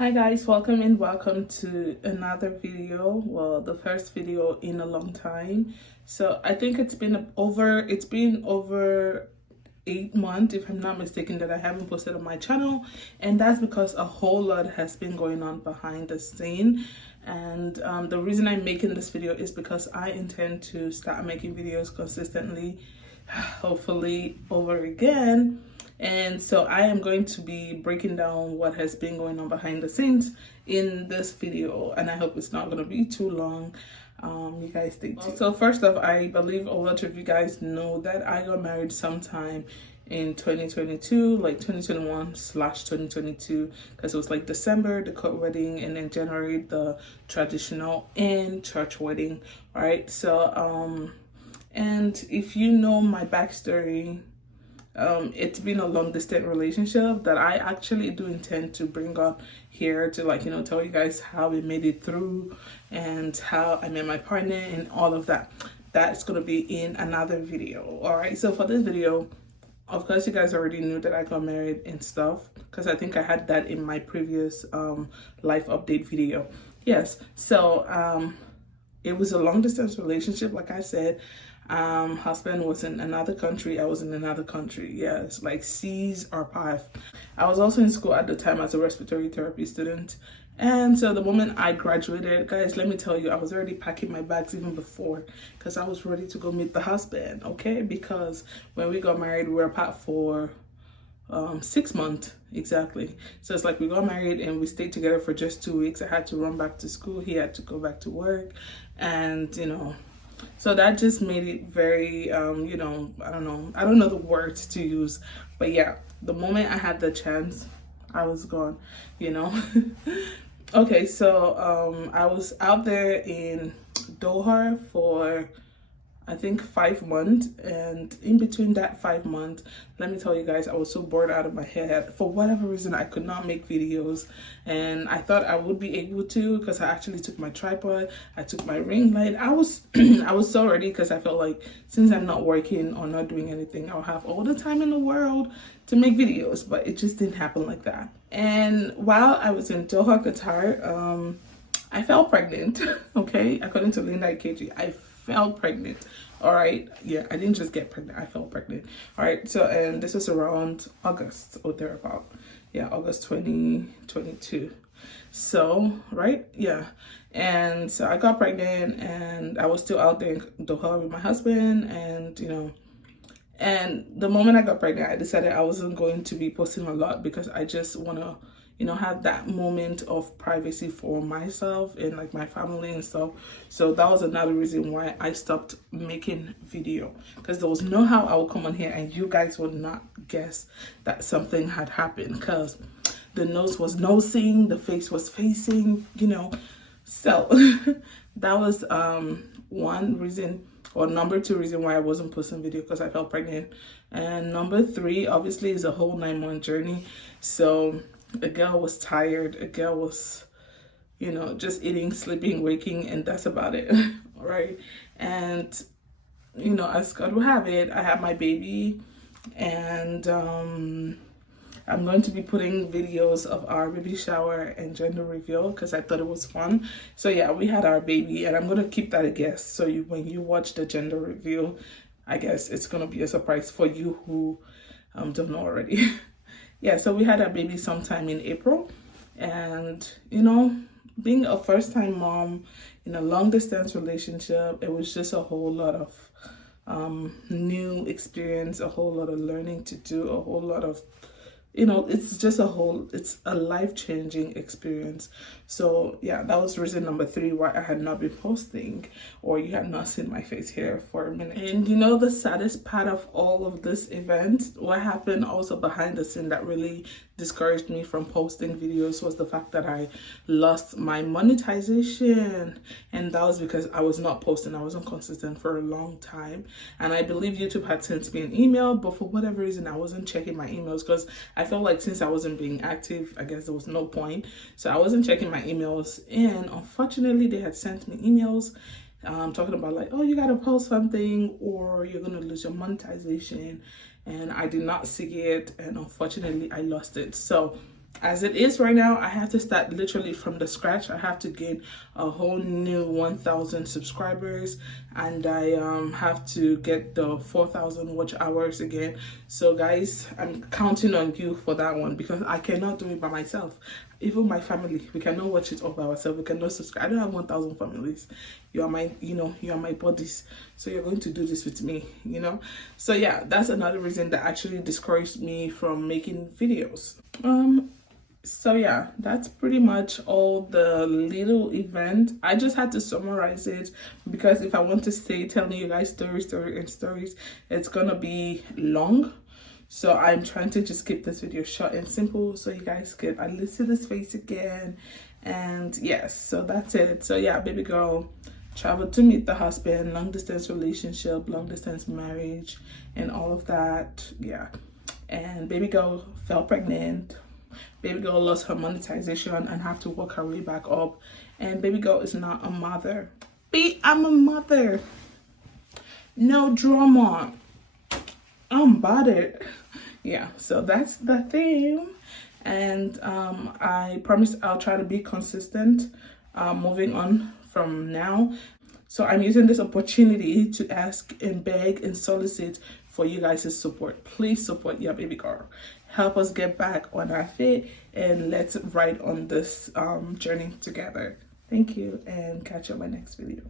Hi guys, welcome and welcome to another video. Well, the first video in a long time. So I think it's been over 8 months, if I'm not mistaken, that I haven't posted on my channel, and that's because a whole lot has been going on behind the scene. And the reason I'm making this video is because I intend to start making videos consistently, hopefully over again. And so I am going to be breaking down what has been going on behind the scenes in this video, and I hope it's not going to be too long. You guys stay tuned. So first off, I believe a lot of you guys know that I got married sometime in 2022, like 2021/2022, because it was like December the court wedding, and then January the traditional and church wedding. All right, so and if you know my backstory, it's been a long distance relationship that I actually do intend to bring up here to, like, tell you guys how we made it through and how I met my partner and all of that. That's going to be in another video. All right, so for this video, of course, you guys already knew that I got married and stuff, because I think I had that in my previous life update video. Yes, so it was a long distance relationship, like I said. Husband was in another country, I was in another country. Yes, like seas or path. I was also in school at the time as a respiratory therapy student, and so the moment I graduated, guys, let me tell you, I was already packing my bags even before, because I was ready to go meet the husband. Okay, because when we got married, we were apart for 6 months exactly. So it's like we got married and we stayed together for just 2 weeks. I had to run back to school, he had to go back to work, and so that just made it very I don't know the words to use, but yeah, the moment I had the chance, I was gone. Okay, so I was out there in Doha for I think 5 months, and in between that 5 months, let me tell you guys, I was so bored out of my head. For whatever reason, I could not make videos, and I thought I would be able to, because I actually took my tripod, I took my ring light. I was I was so ready, because I felt like since I'm not working or not doing anything, I'll have all the time in the world to make videos, but it just didn't happen like that. And while I was in Doha, Qatar, I fell pregnant. Okay, according to Linda KG, I fell pregnant. All right, yeah, I didn't just get pregnant, I fell pregnant. All right, so, and this was around August or thereabout. Yeah, August 2022. So right, yeah, and so I got pregnant, and I was still out there in Doha with my husband, and and the moment I got pregnant, I decided I wasn't going to be posting a lot, because I just want to have that moment of privacy for myself and like my family and stuff. So that was another reason why I stopped making video, because there was no how I would come on here and you guys would not guess that something had happened, because the nose was nosing, the face was facing, so that was one reason, or number two reason why I wasn't posting video, because I felt pregnant. And number three, obviously, is a whole 9-month journey. So a girl was tired, a girl was just eating, sleeping, waking, and that's about it. All right, and as God will have it, I have my baby, and I'm going to be putting videos of our baby shower and gender reveal, because I thought it was fun. So yeah, we had our baby, and I'm going to keep that a guess, so when you watch the gender reveal, I guess it's going to be a surprise for you who don't know already. Yeah, so we had our baby sometime in April, and being a first-time mom in a long-distance relationship, it was just a whole lot of new experience, a whole lot of learning to do, a whole lot of it's a life-changing experience. So yeah, that was reason number three why I had not been posting, or you had not seen my face here for a minute. And the saddest part of all of this event, what happened also behind the scene that really discouraged me from posting videos, was the fact that I lost my monetization. And that was because I was not posting, I wasn't consistent for a long time, and I believe YouTube had sent me an email, but for whatever reason I wasn't checking my emails, because I felt like since I wasn't being active, I guess there was no point. So I wasn't checking my emails, and unfortunately they had sent me emails talking about like, oh, you gotta post something or you're gonna lose your monetization, and I did not see it, and unfortunately I lost it. So as it is right now, I have to start literally from the scratch. I have to gain a whole new 1,000 subscribers, and I have to get the 4,000 watch hours again. So guys, I'm counting on you for that one, because I cannot do it by myself. Even my family, we cannot watch it all by ourselves. We cannot subscribe. I don't have 1,000 families. You are my, you are my buddies. So you're going to do this with me, So yeah, that's another reason that actually discouraged me from making videos. So yeah, that's pretty much all the little event. I just had to summarize it, because if I want to stay telling you guys stories, it's gonna be long. So I'm trying to just keep this video short and simple, so you guys get at least see this face again. And yes, so that's it. So yeah, baby girl traveled to meet the husband, long distance relationship, long distance marriage, and all of that. Yeah, and baby girl fell pregnant. Baby girl lost her monetization and have to work her way back up. And baby girl is not a mother. I'm a mother. No drama. I'm bothered. Yeah, so that's the theme. And I promise I'll try to be consistent moving on from now. So I'm using this opportunity to ask and beg and solicit for you guys' support. Please support your baby girl. Help us get back on our feet, and let's ride on this journey together. Thank you, and catch you on my next video.